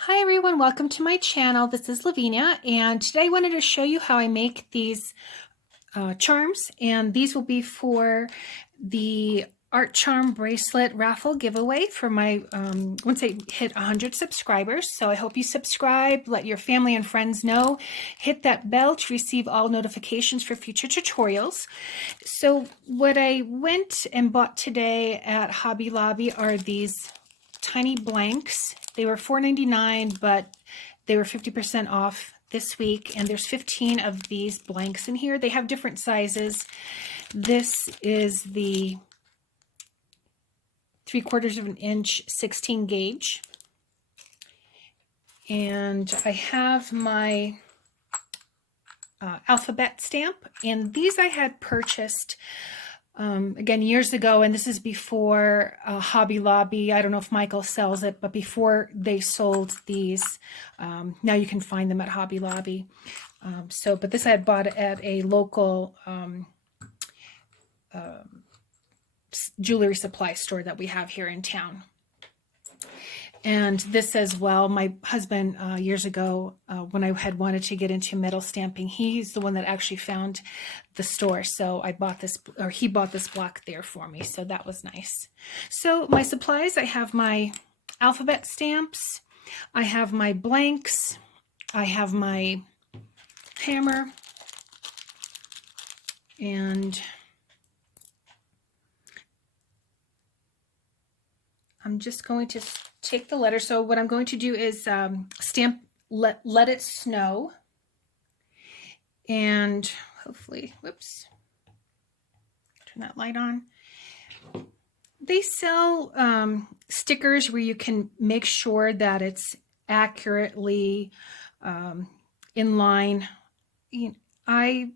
Hi everyone, welcome to my channel. This is Lavinia, and today I wanted to show you how I make these charms, and these will be for the Art Charm Bracelet raffle giveaway for my, once I hit 100 subscribers. So I hope you subscribe, let your family and friends know, hit that bell to receive all notifications for future tutorials. So what I went and bought today at Hobby Lobby are these tiny blanks. They were $4.99, but they were 50% off this week, and there's 15 of these blanks in here. They have different sizes. This is the 3/4 of an inch 16 gauge. And I have my alphabet stamp, and these I had purchased again years ago, and this is before Hobby Lobby. I don't know if Michael sells it, but before they sold these, now you can find them at Hobby Lobby. But this I had bought at a local jewelry supply store that we have here in town. And this as well, my husband years ago, when I had wanted to get into metal stamping, he's the one that actually found the store. So I bought this, or he bought this block there for me. So that was nice. So my supplies, I have my alphabet stamps, I have my blanks, I have my hammer, and I'm just going to take the letter. So what I'm going to do is stamp Let It Snow, and hopefully, whoops, turn that light on. They sell stickers where you can make sure that it's accurately in line. I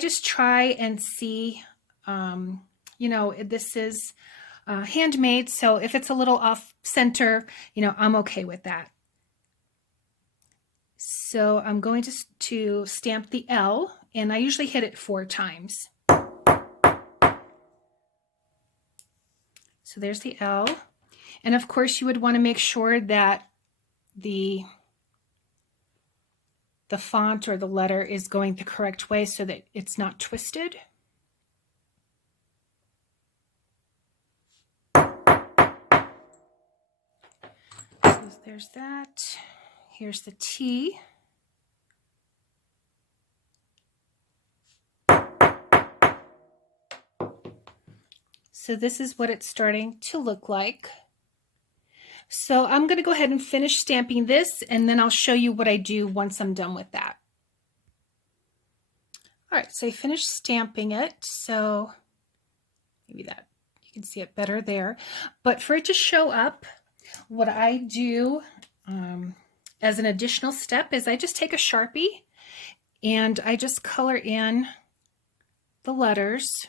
just try and see, this is handmade, so if it's a little off center, I'm okay with that. So I'm going to stamp the L, and I usually hit it 4 times. So there's the L. And of course you would want to make sure that the font or the letter is going the correct way so that it's not twisted. So there's that. Here's the T. So this is what it's starting to look like. So I'm going to go ahead and finish stamping this, and then I'll show you what I do once I'm done with that. All right, so I finished stamping it. So maybe that you can see it better there. But for it to show up, what I do as an additional step is I just take a Sharpie and I just color in the letters.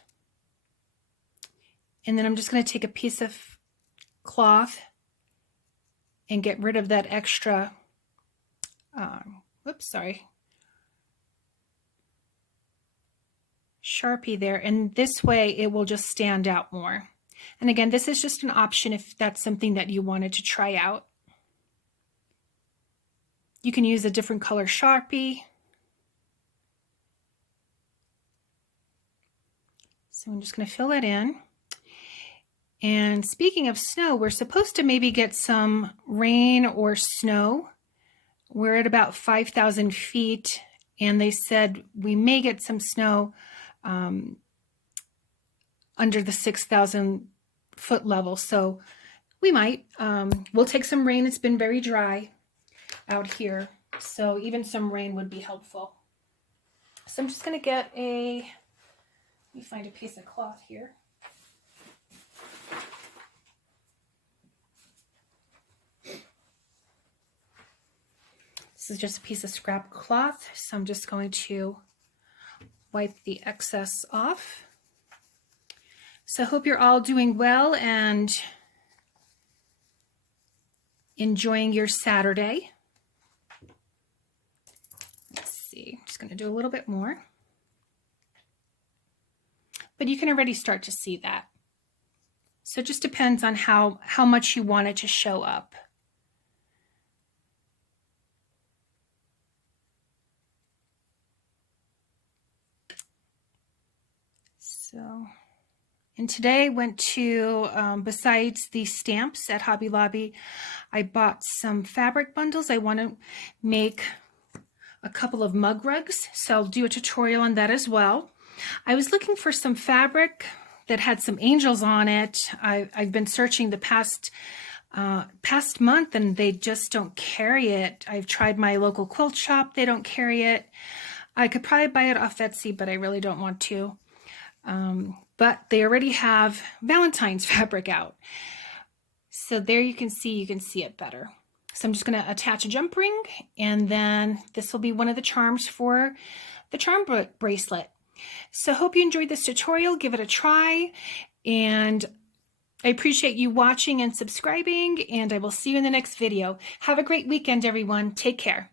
And then I'm just going to take a piece of cloth and get rid of that extra, Sharpie there. And this way it will just stand out more. And again, this is just an option if that's something that you wanted to try out. You can use a different color Sharpie. So I'm just going to fill that in. And speaking of snow, we're supposed to maybe get some rain or snow. We're at about 5,000 feet, and they said we may get some snow under the 6,000 foot level. So we might. We'll take some rain. It's been very dry out here, so even some rain would be helpful. So I'm just going to get let me find a piece of cloth here. This is just a piece of scrap cloth, so I'm just going to wipe the excess off. So I hope you're all doing well and enjoying your Saturday. Let's see, I'm just going to do a little bit more. But you can already start to see that. So it just depends on how much you want it to show up. So, and today I went to, besides the stamps at Hobby Lobby, I bought some fabric bundles. I want to make a couple of mug rugs, so I'll do a tutorial on that as well. I was looking for some fabric that had some angels on it. I've been searching the past month and they just don't carry it. I've tried my local quilt shop, they don't carry it. I could probably buy it off Etsy, but I really don't want to. But they already have Valentine's fabric out. So there you can see it better. So I'm just going to attach a jump ring, and then this will be one of the charms for the charm bracelet. So hope you enjoyed this tutorial. Give it a try, and I appreciate you watching and subscribing, and I will see you in the next video. Have a great weekend, everyone. Take care.